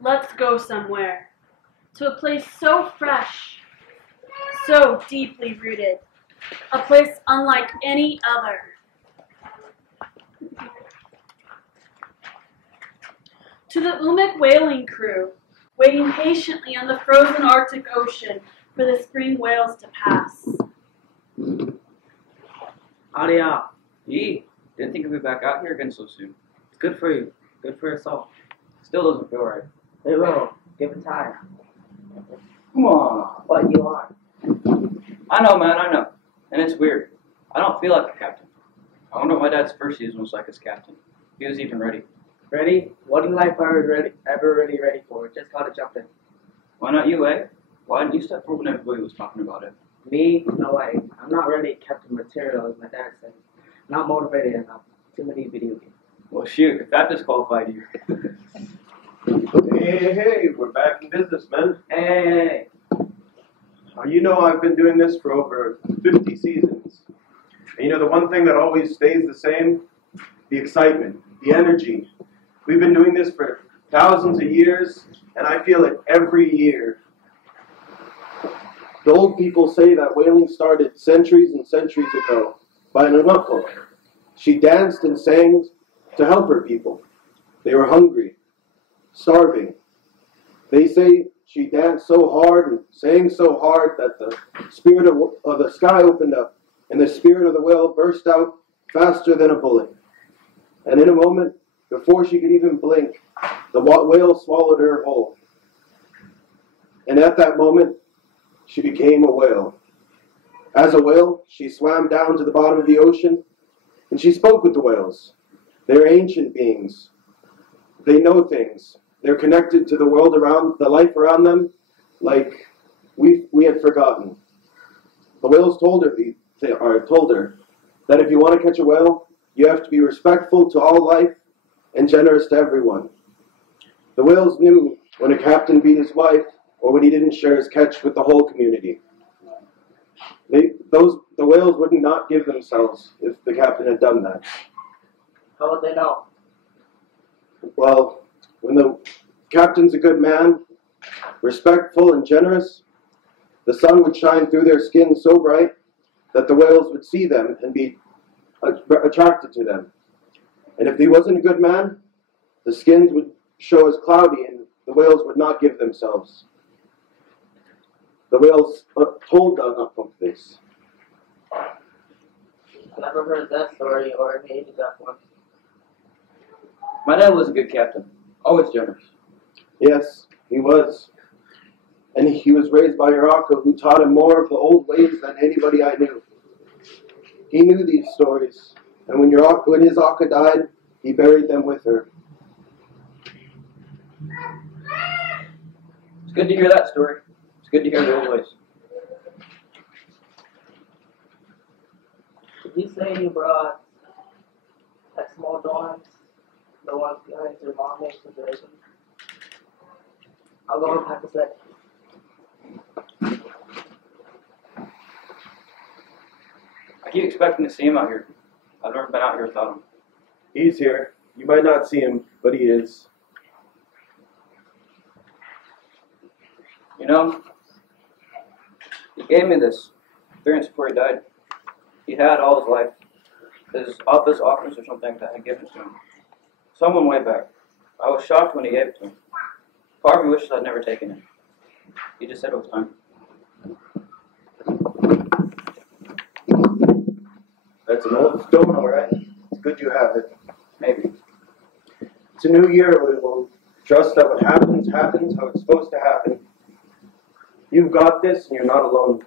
Let's go somewhere, to a place so fresh, so deeply rooted, a place unlike any other. To the Amiqqaq whaling crew, waiting patiently on the frozen Arctic Ocean for the spring whales to pass. ATTA. Yee, didn't think we'd be back out here again so soon. It's good for you. Good for us all. Still doesn't feel right. It will. Give it time. Come on. But you are. I know, man, I know. And it's weird. I don't feel like a captain. I wonder what my dad's first season was like as captain. He was even ready. Ready? What in life ever really ready for? Just gotta jump in. Why not you, eh? Why didn't you step forward when everybody was talking about it? Me? No way. I'm not ready captain material, as my dad said. Not motivated enough. Too many video games. Well, shoot, if that disqualified you. Hey, we're back in business, man. Hey. You know I've been doing this for over 50 seasons. And you know the one thing that always stays the same? The excitement, the energy. We've been doing this for thousands of years, and I feel it every year. The old people say that whaling started centuries and centuries ago by an Amiqqaq. She danced and sang to help her people. They were hungry, starving. They say she danced so hard and sang so hard that the spirit of the sky opened up, and the spirit of the whale burst out faster than a bullet. And in a moment, before she could even blink, the whale swallowed her whole. And at that moment, she became a whale. As a whale, she swam down to the bottom of the ocean, and she spoke with the whales. They're ancient beings. They know things. They're connected to the world around, the life around them, like we had forgotten. The whales told her that if you want to catch a whale, you have to be respectful to all life and generous to everyone. The whales knew when a captain beat his wife or when he didn't share his catch with the whole community. The whales would not give themselves if the captain had done that. How would they know? Well, when the captain's a good man, respectful and generous, the sun would shine through their skin so bright that the whales would see them and be attracted to them. And if he wasn't a good man, the skins would show as cloudy and the whales would not give themselves. The whales told Aaluk this. I never heard that story or hated that one. My dad was a good captain. Always generous. Yes, he was. And he was raised by your AAKA, who taught him more of the old ways than anybody I knew. He knew these stories, and when his AAKA died, he buried them with her. It's good to hear that story. It's good to hear the old ways. Did you say you brought like small dorms? The ones behind your mom makes the version? I'll go and pack a set. I keep expecting to see him out here. I've never been out here without him. He's here. You might not see him, but he is. You know, he gave me this experience before he died. He had all his life. His office offers or something that had given it to him. Someone way back. I was shocked when he gave it to me. Part of me wishes I'd never taken it. He just said it was time. That's an old stone, all right. It's good you have it. Maybe. It's a new year. We will trust that what happens, happens how it's supposed to happen. You've got this, and you're not alone.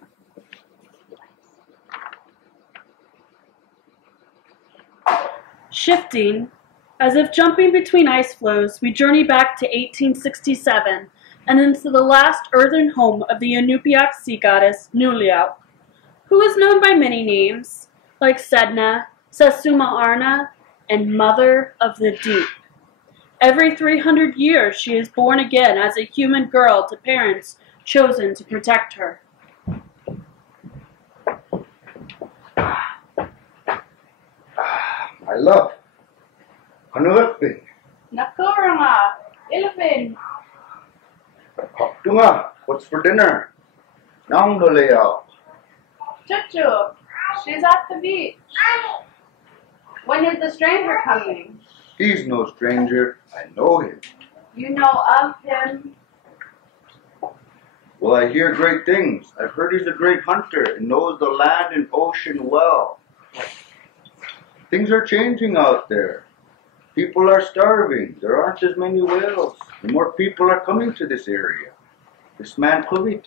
Shifting, as if jumping between ice floes, we journey back to 1867 and into the last earthen home of the Iñupiaq sea goddess, Kalayauk, who is known by many names, like Sedna, Sasuma Arna, and Mother of the Deep. Every 300 years she is born again as a human girl to parents chosen to protect her. I love Another thing. Nakuranga, Ilipin, Tunga, what's for dinner? Nang Kalayauk. Tuku, she's at the beach. When is the stranger coming? He's no stranger. I know him. You know of him? Well, I hear great things. I've heard he's a great hunter and knows the land and ocean well. Things are changing out there. People are starving. There aren't as many whales. And more people are coming to this area. This man Kuvit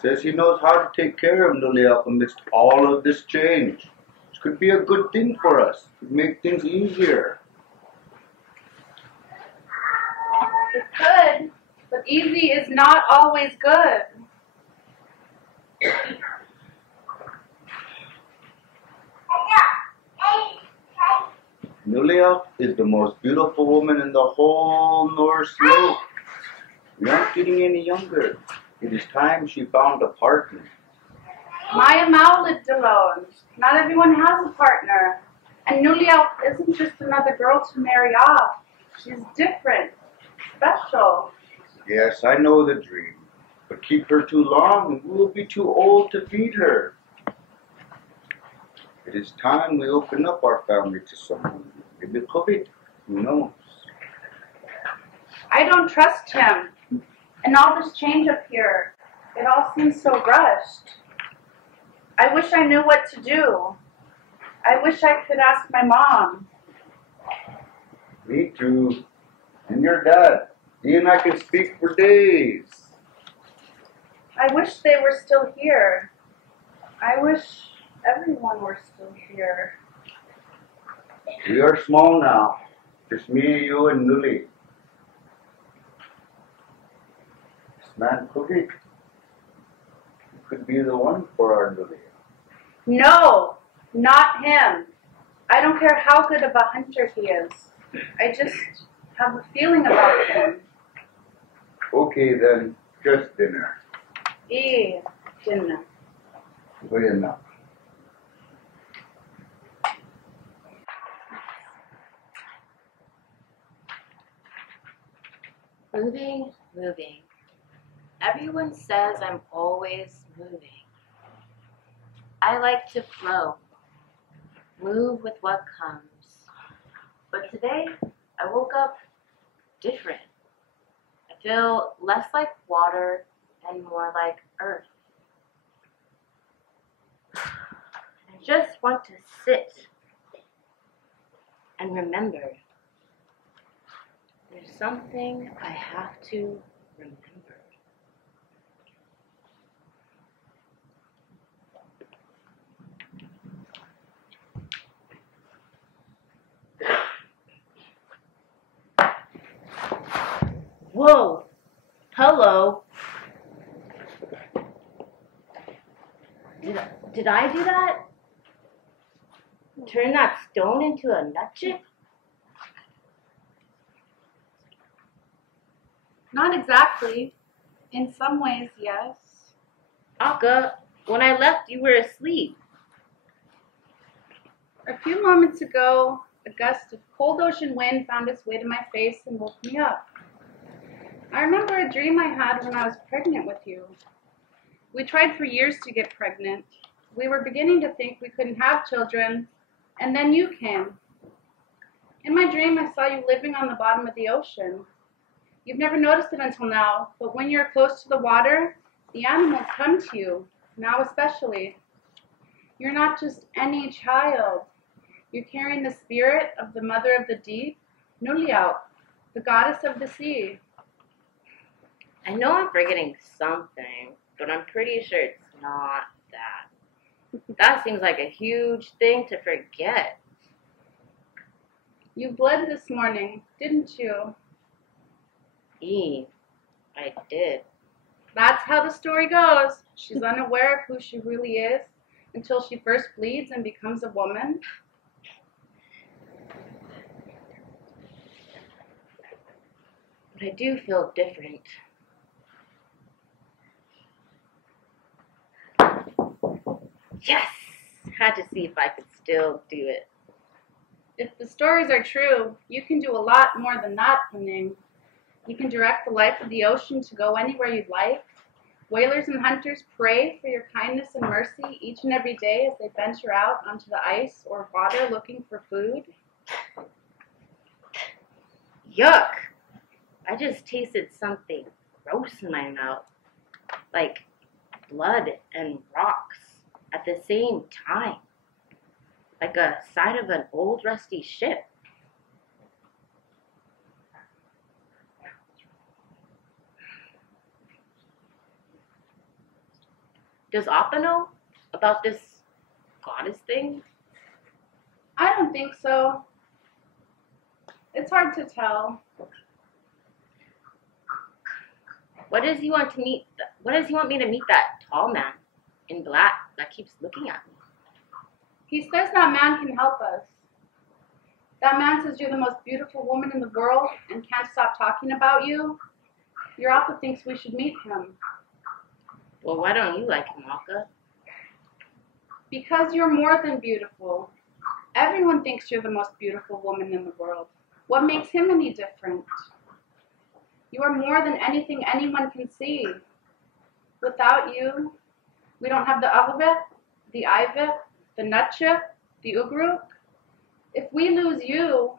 says he knows how to take care of Kalayauk amidst all of this change. This could be a good thing for us. It could make things easier. It could, but easy is not always good. Kalayauk is the most beautiful woman in the whole North Slope. We aren't getting any younger. It is time she found a partner. Maya Mao lived alone. Not everyone has a partner. And Kalayauk isn't just another girl to marry off. She's different, special. Yes, I know the dream. But keep her too long and we will be too old to feed her. It is time we open up our family to someone. Maybe Kuvit, who knows? I don't trust him. And all this change up here, it all seems so rushed. I wish I knew what to do. I wish I could ask my mom. Me too. And your dad. He and I can speak for days. I wish they were still here. I wish everyone were still here. We are small now. Just me, you, and Nuli. This man Kuvit could be the one for our Nuli. No, not him. I don't care how good of a hunter he is. I just have a feeling about him. Okay then, just dinner. Dinner. Good enough. Moving, moving. Everyone says I'm always moving. I like to flow, move with what comes. But today, I woke up different. I feel less like water and more like earth. I just want to sit and remember. There's something I have to remember. Whoa! Hello! Did I do that? Turn that stone into a nut chip? Not exactly. In some ways, yes. AAKA, when I left, you were asleep. A few moments ago, a gust of cold ocean wind found its way to my face and woke me up. I remember a dream I had when I was pregnant with you. We tried for years to get pregnant. We were beginning to think we couldn't have children, and then you came. In my dream, I saw you living on the bottom of the ocean. You've never noticed it until now, but when you're close to the water, the animals come to you, now especially. You're not just any child. You're carrying the spirit of the mother of the deep, Kalayauk, the goddess of the sea. I know I'm forgetting something, but I'm pretty sure it's not that. That seems like a huge thing to forget. You bled this morning, didn't you? I did. That's how the story goes. She's unaware of who she really is until she first bleeds and becomes a woman. But I do feel different. Yes! Had to see if I could still do it. If the stories are true, you can do a lot more than that, Hunning. You can direct the life of the ocean to go anywhere you'd like. Whalers and hunters pray for your kindness and mercy each and every day as they venture out onto the ice or water looking for food. Yuck! I just tasted something gross in my mouth, like blood and rocks at the same time, like a side of an old rusty ship. Does AAPA know about this goddess thing? I don't think so. It's hard to tell. What does he want me to meet that tall man in black that keeps looking at me? He says that man can help us. That man says you're the most beautiful woman in the world and can't stop talking about you. Your AAPA thinks we should meet him. Well, why don't you like him, AAKA? Because you're more than beautiful. Everyone thinks you're the most beautiful woman in the world. What makes him any different? You are more than anything anyone can see. Without you, we don't have the Kuvit, the ICEBERGS, the Nutchip, the Ugruk. If we lose you,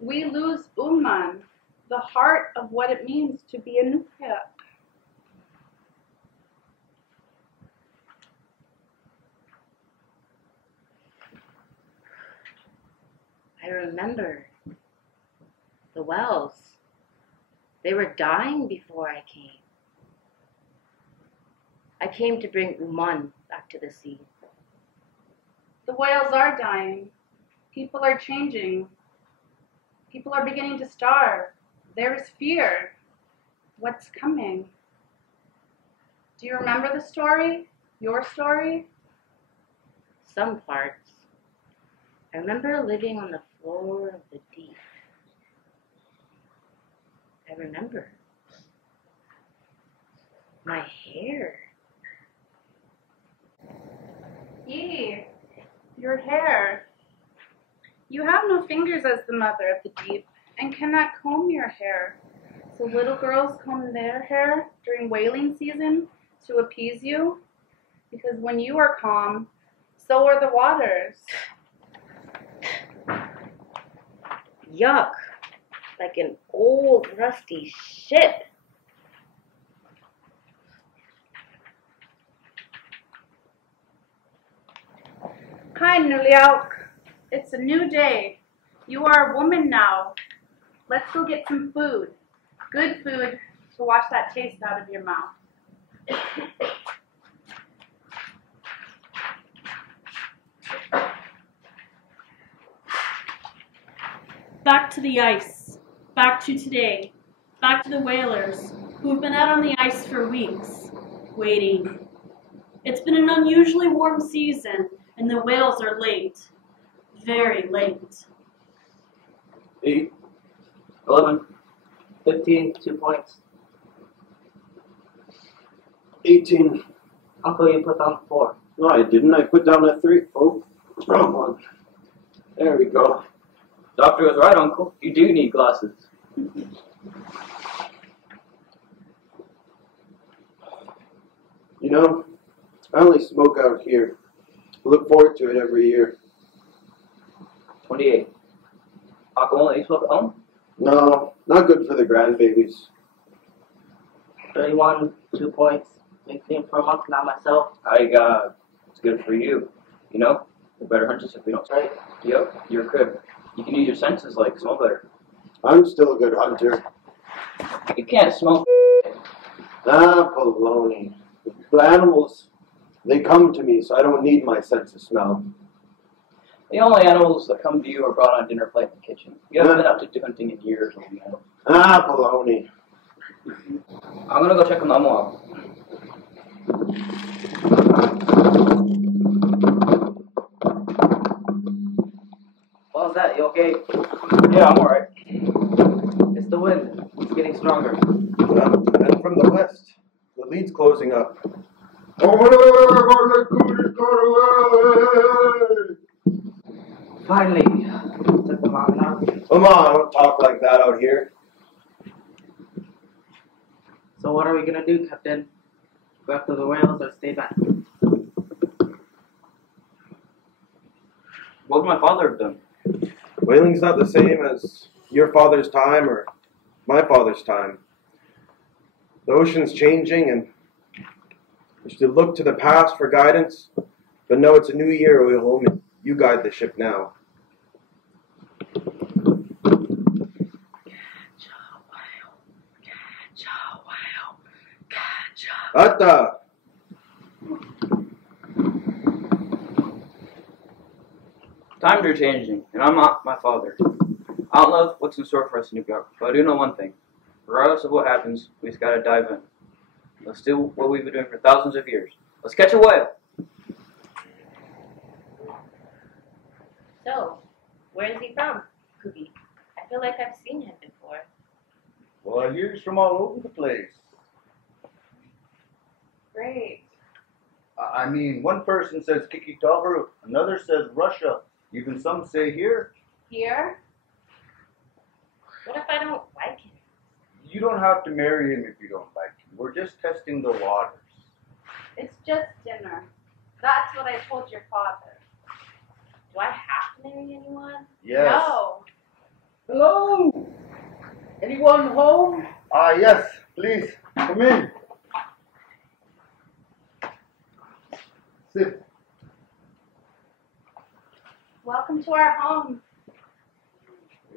we lose Umman, the heart of what it means to be a Iñupiaq. I remember the wells. They were dying before I came. I came to bring Umman back to the sea. The whales are dying. People are changing. People are beginning to starve. There is fear. What's coming? Do you remember the story? Your story? Some parts. I remember living on the floor of the deep. I remember my hair. Yee, your hair. You have no fingers as the mother of the deep and cannot comb your hair. So little girls comb their hair during whaling season to appease you. Because when you are calm, so are the waters. Yuck, like an old rusty ship. Hi, Kalayauk. It's a new day. You are a woman now. Let's go get some food. Good food to wash that taste out of your mouth. Back to the ice. Back to today. Back to the whalers, who've been out on the ice for weeks, waiting. It's been an unusually warm season, and the whales are late. Very late. 8, 11, 15, 2 points. 18. Uncle, you put down 4. No, I didn't. I put down a 3. Oh, wrong one. There we go. Doctor was right, Uncle. You do need glasses. You know, I only smoke out here. I look forward to it every year. 28. AAKA won't let you smoke at home? No, not good for the grandbabies. 31, 2 points. 18 for a month, not myself. It's good for you. You know, we're better hunters if we don't Right? Yep, you're a crib. You can use your senses like smell better. I'm still a good hunter. You can't smoke. Ah, baloney. The animals, they come to me, so I don't need my sense of smell. The only animals that come to you are brought on dinner plate in the kitchen. You haven't been out to hunting in years. Ah, baloney. I'm gonna go check on Mom out. What was that? You okay? Yeah, I'm alright. It's the wind. It's getting stronger. And from the west, the lead's closing up. Finally. Took them long enough. Come on, don't talk like that out here. So what are we gonna do, Captain? Go after the whales or stay back? What would my father have done? Whaling's not the same as your father's time or my father's time. The ocean's changing, and we should look to the past for guidance, but know it's a new year. We'll only you guide the ship now. ATTA! Times are changing, and I'm not my father. I don't know what's in store for us in New York, but I do know one thing. Regardless of what happens, we just gotta dive in. Let's do what we've been doing for thousands of years. Let's catch a whale! So, where is he from, Kuvit? I feel like I've seen him before. Well, I hear he's from all over the place. Great. I mean, one person says Utqiaġvik, another says Russia, even some say here. Here? What if I don't like him? You don't have to marry him if you don't like him. We're just testing the waters. It's just dinner. That's what I told your father. Do I have to marry anyone? Yes. No. Hello? Anyone home? Yes, please, come in. Sit. Welcome to our home.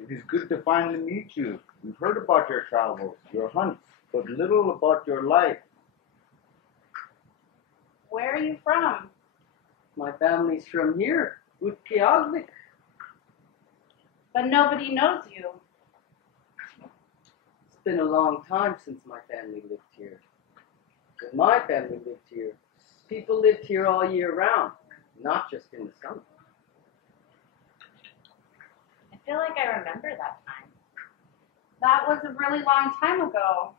It is good to finally meet you. We've heard about your travels, your hunts, but little about your life. Where are you from? My family's from here, Utqiaġvik. But nobody knows you. It's been a long time since my family lived here. When my family lived here, people lived here all year round, not just in the summer. I feel like I remember that time. That was a really long time ago.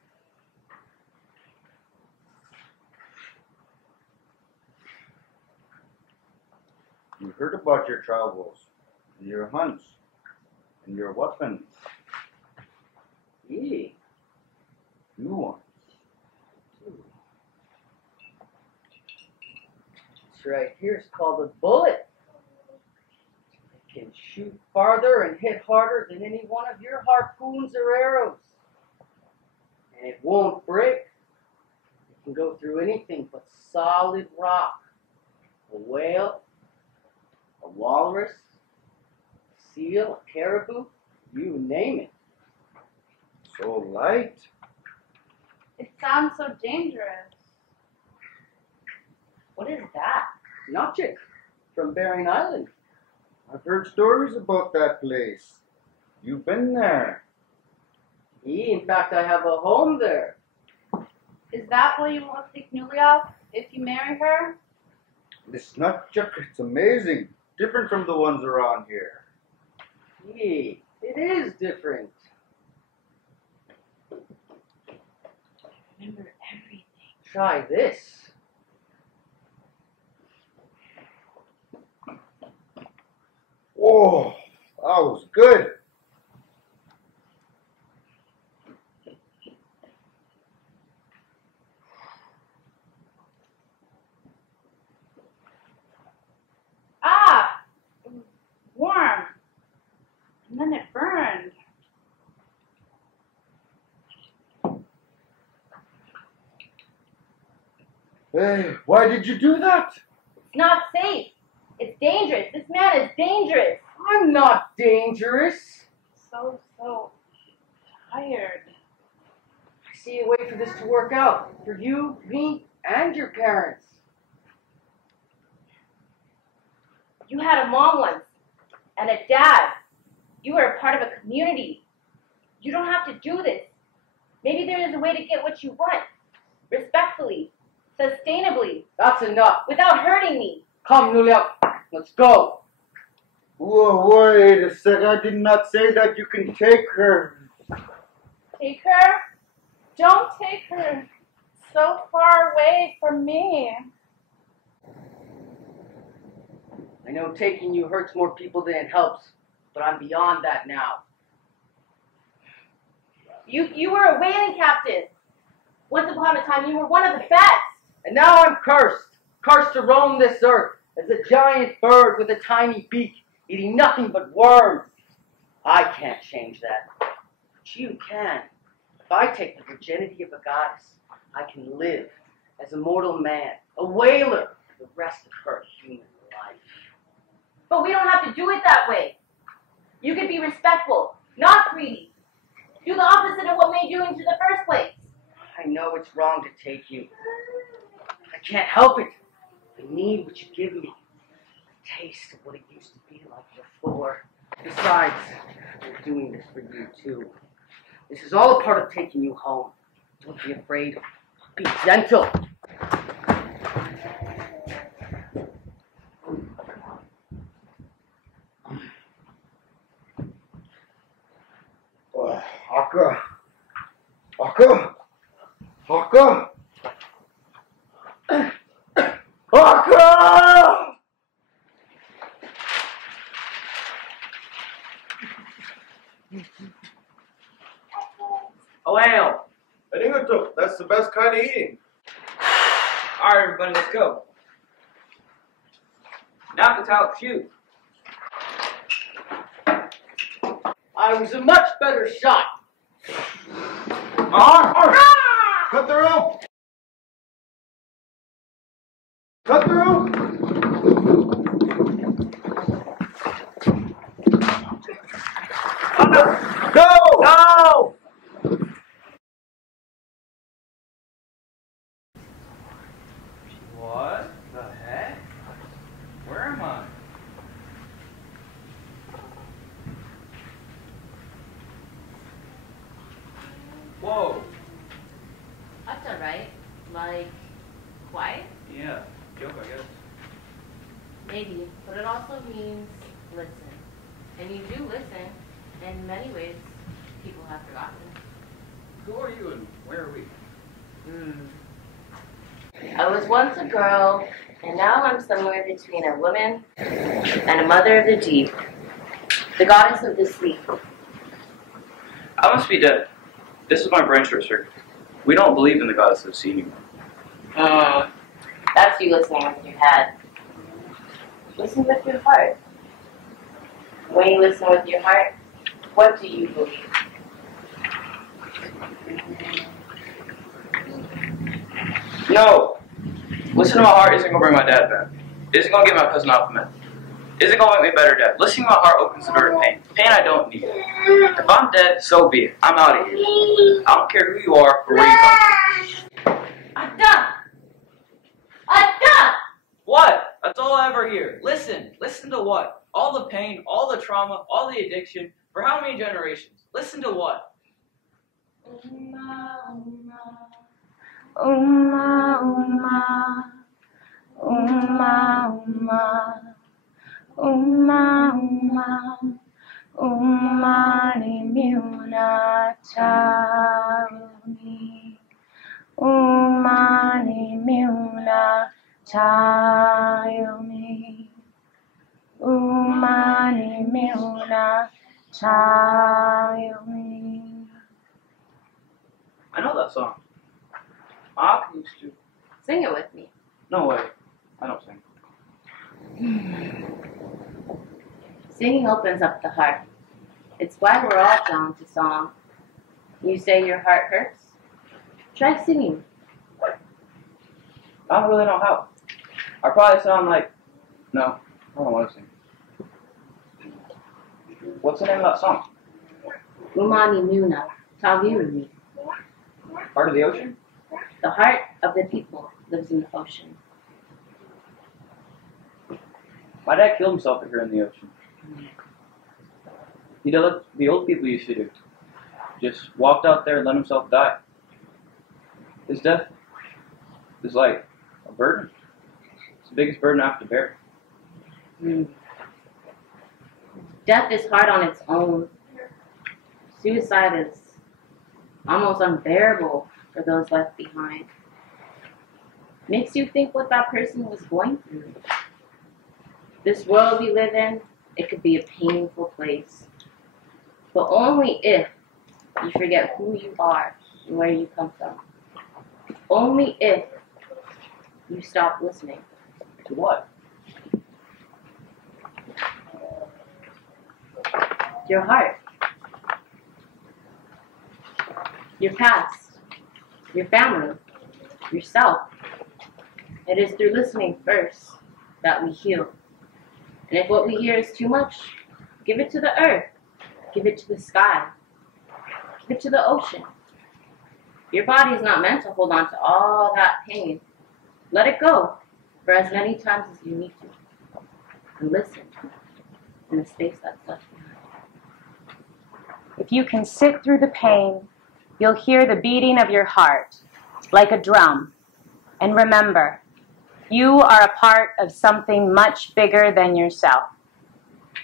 We heard about your travels, and your hunts, and your weapons. Yeah. New ones. This right here is called a bullet. It can shoot farther and hit harder than any one of your harpoons or arrows. And it won't break. It can go through anything but solid rock. A whale, a walrus, a seal, a caribou, you name it. So light. It sounds so dangerous. What is that? Iñuit from Bering Island. I've heard stories about that place. You've been there. Yeah, in fact, I have a home there. Is that where you will take Nulia if you marry her? This Iñuit, it's amazing. Different from the ones around here. Yeah, it is different. I remember everything. Try this. Whoa, that was good. Ah! It was warm. And then it burned. Hey, why did you do that? It's not safe. It's dangerous. This man is dangerous. I'm not dangerous. So tired. I see a way for this to work out. For you, me, and your parents. You had a mom once and a dad. You were a part of a community. You don't have to do this. Maybe there is a way to get what you want. Respectfully. Sustainably. That's enough. Without hurting me. Come, Nulia. Let's go. Whoa, wait a sec. I did not say that you can take her. Take her? Don't take her. So far away from me. I know taking you hurts more people than it helps, but I'm beyond that now. You were a whaling captain. Once upon a time, you were one of the best. And now I'm cursed. Cursed to roam this earth as a giant bird with a tiny beak, eating nothing but worms. I can't change that. But you can. If I take the virginity of a goddess, I can live as a mortal man, a whaler for the rest of her human life. But we don't have to do it that way. You could be respectful, not greedy. Do the opposite of what made you into the first place. I know it's wrong to take you. I can't help it. I need what you give me. A taste of what it used to be like before. Besides, I'm doing this for you too. This is all a part of taking you home. Don't be afraid. Be gentle. AAKA! AAKA! AAKA! AAKA! Oh, ale. Iñuit, that's the best kind of eating. All right, everybody, let's go. Now KATAUQ, shoot. I was a much better shot. Cut the rope! Cut the rope! No! No! What the heck? Where am I? Whoa. That's alright. Like, quiet? Yeah, joke, I guess. Maybe, but it also means listen. And you do listen. In many ways, people have forgotten. Who are you and where are we? I was once a girl, and now I'm somewhere between a woman and a mother of the deep, the goddess of the sleep. I must be dead. This is my branch sir. We don't believe in the goddess of the sea anymore. That's you listening with your head. Listen with your heart. When you listen with your heart, what do you believe? No! Listen to my heart isn't gonna bring my dad back. Isn't gonna get my cousin off the meth. Isn't gonna make me a better dad. Listening to my heart opens the door to pain. Pain I don't need. If I'm dead, so be it. I'm out of here. I don't care who you are or where you come from. ATTA! ATTA! What? That's all I ever hear. Listen. Listen to what? All the pain, all the trauma, all the addiction. For how many generations? Listen to what? I know that song. I used to. Sing it with me. No way. I don't sing. Singing opens up the heart. It's why we're all drawn to song. You say your heart hurts? Try singing. I don't really know how. I probably sound like... No, I don't want to sing. What's the name of that song? Unalina, Taviruni. Heart of the Ocean? The heart of the people lives in the ocean. My dad killed himself here in the ocean. He did what the old people used to do. Just walked out there and let himself die. His death is like a burden. It's the biggest burden I have to bear. Death is hard on its own. Suicide is almost unbearable for those left behind. Makes you think what that person was going through. This world we live in, it could be a painful place. But only if you forget who you are and where you come from. Only if you stop listening. To what? Your heart. Your past. Your family. Yourself. It is through listening first that we heal. And if what we hear is too much, give it to the earth. Give it to the sky. Give it to the ocean. Your body is not meant to hold on to all that pain. Let it go for as many times as you need to. And listen in the space that's left behind. If you can sit through the pain, you'll hear the beating of your heart like a drum. And remember, you are a part of something much bigger than yourself.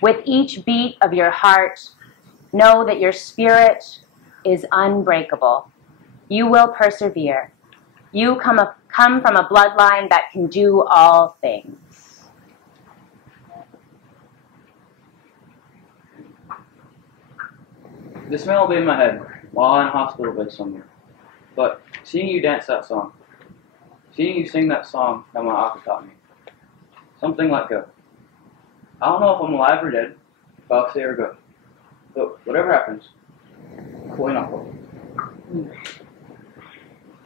With each beat of your heart, know that your spirit is unbreakable. You will persevere. You come from a bloodline that can do all things. This man will be in my head while I'm in a hospital bed somewhere. But seeing you dance that song, seeing you sing that song that my AAKA taught me, something like I don't know if I'm alive or dead, if I'll stay or go. But whatever happens, why not go?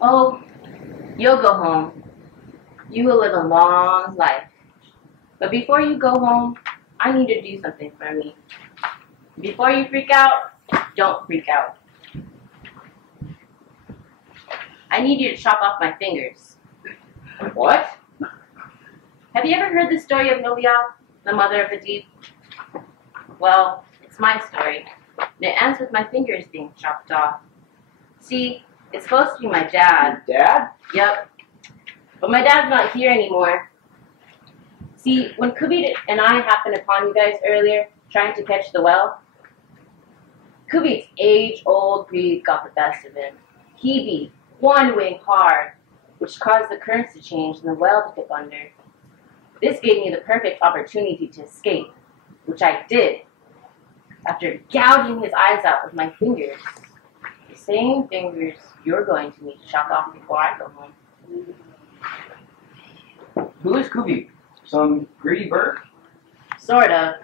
Oh, you'll go home. You will live a long life. But before you go home, I need to do something for me. Before you freak out, don't freak out. I need you to chop off my fingers. What? Have you ever heard the story of Yemiola, the mother of the deep? Well, it's my story, and it ends with my fingers being chopped off. See, it's supposed to be my dad. Your dad? Yep. But my dad's not here anymore. See, when Kuvit and I happened upon you guys earlier, trying to catch the well, Kuvit's age-old greed got the best of him. He beat one wing hard, which caused the currents to change and the well to dip under. This gave me the perfect opportunity to escape, which I did, after gouging his eyes out with my fingers. The same fingers you're going to need to chop off before I go home. Who is Kuvit? Some greedy bird? Sort of.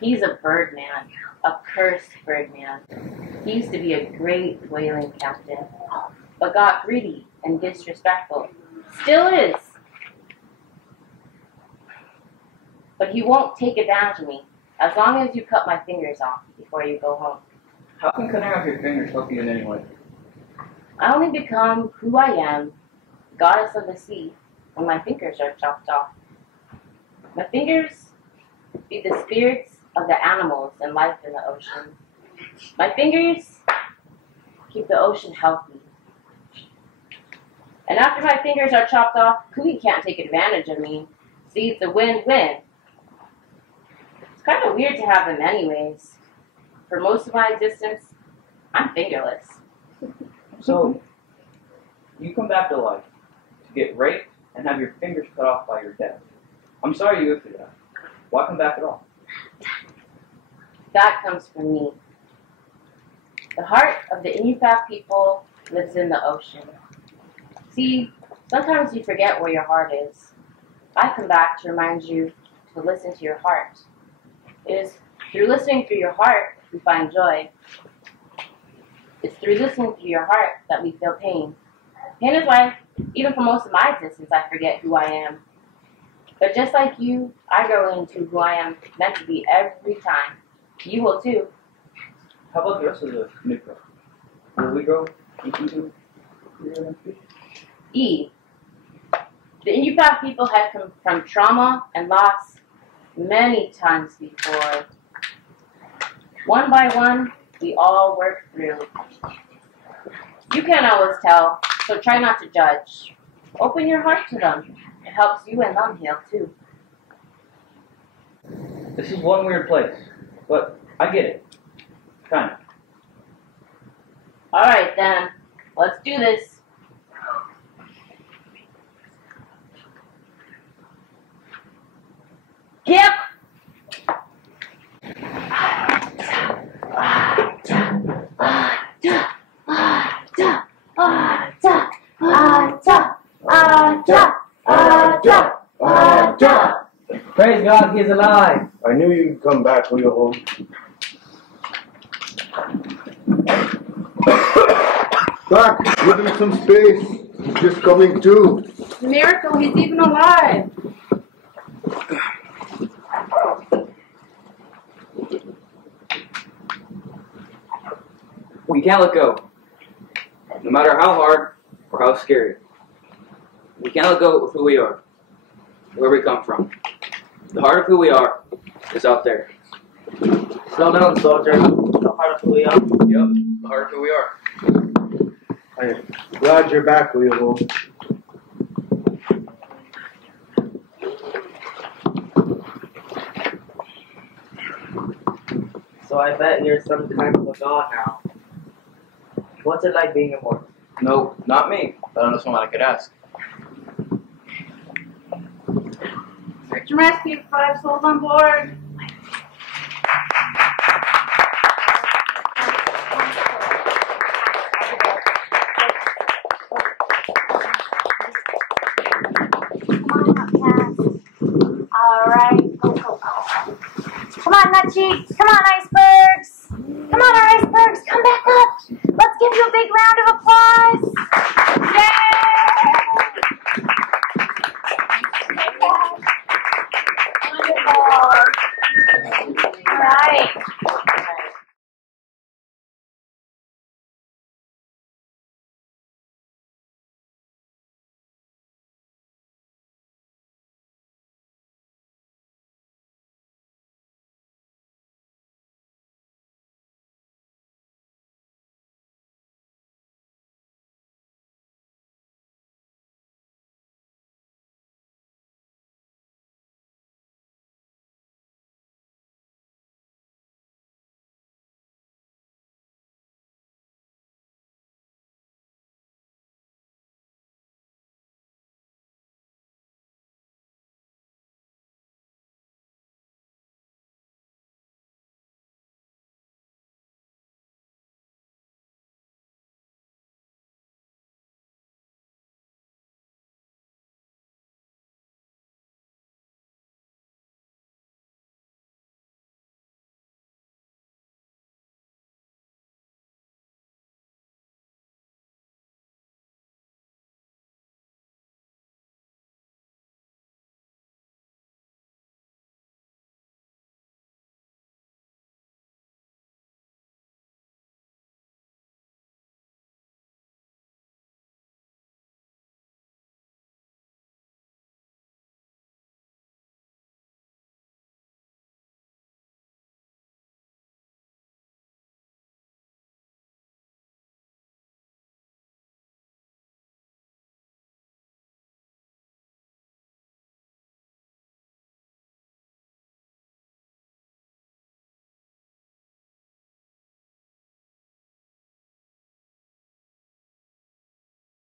He's a birdman, a cursed birdman. He used to be a great whaling captain, but got greedy and disrespectful. Still is. But he won't take advantage of me, as long as you cut my fingers off before you go home. How can cutting off your fingers help you in any way? I only become who I am, goddess of the sea, when my fingers are chopped off. My fingers be the spirits of the animals and life in the ocean. My fingers keep the ocean healthy. And after my fingers are chopped off, Kuvit can't take advantage of me. See, it's a win-win. It's kind of weird to have them anyways. For most of my existence, I'm fingerless. So, you come back to life to get raped and have your fingers cut off by your dad. I'm sorry you went through that. Why come back at all? That comes from me. The heart of the Iñui people lives in the ocean. See, sometimes you forget where your heart is. I come back to remind you to listen to your heart. It is through listening through your heart we find joy. It's through listening through your heart that we feel pain. Pain is why, even for most of my existence, I forget who I am. But just like you, I grow into who I am meant to be every time. You will too. How about the rest of the Amiqqaq? Will we grow into E. The Iñui people have come from trauma and loss many times before. One by one, we all work through. You can't always tell, so try not to judge. Open your heart to them. It helps you and them heal too. This is one weird place, but I get it. Kind of. Alright then, let's do this. Yep! Praise God, he's alive. I knew you'd come back, Leo. Back, give him some space. He's just coming to. Miracle, he's even alive. We can't let go. No matter how hard or how scary. We can't let go of who we are, where we come from. The heart of who we are is out there. Slow down, soldier. The heart of who we are. Yep, the heart of who we are. I'm glad you're back, Leo. So I bet you're some kind of a god now. What's it like being immortal? No, not me. But I know someone I could ask. Search and rescue, 5 souls on board. Alright, go. Come on, nut cheeks. Come on, icebergs. Come on, our icebergs. Come back up. Let's give you a big round of applause. Yay! Wonderful. Alright.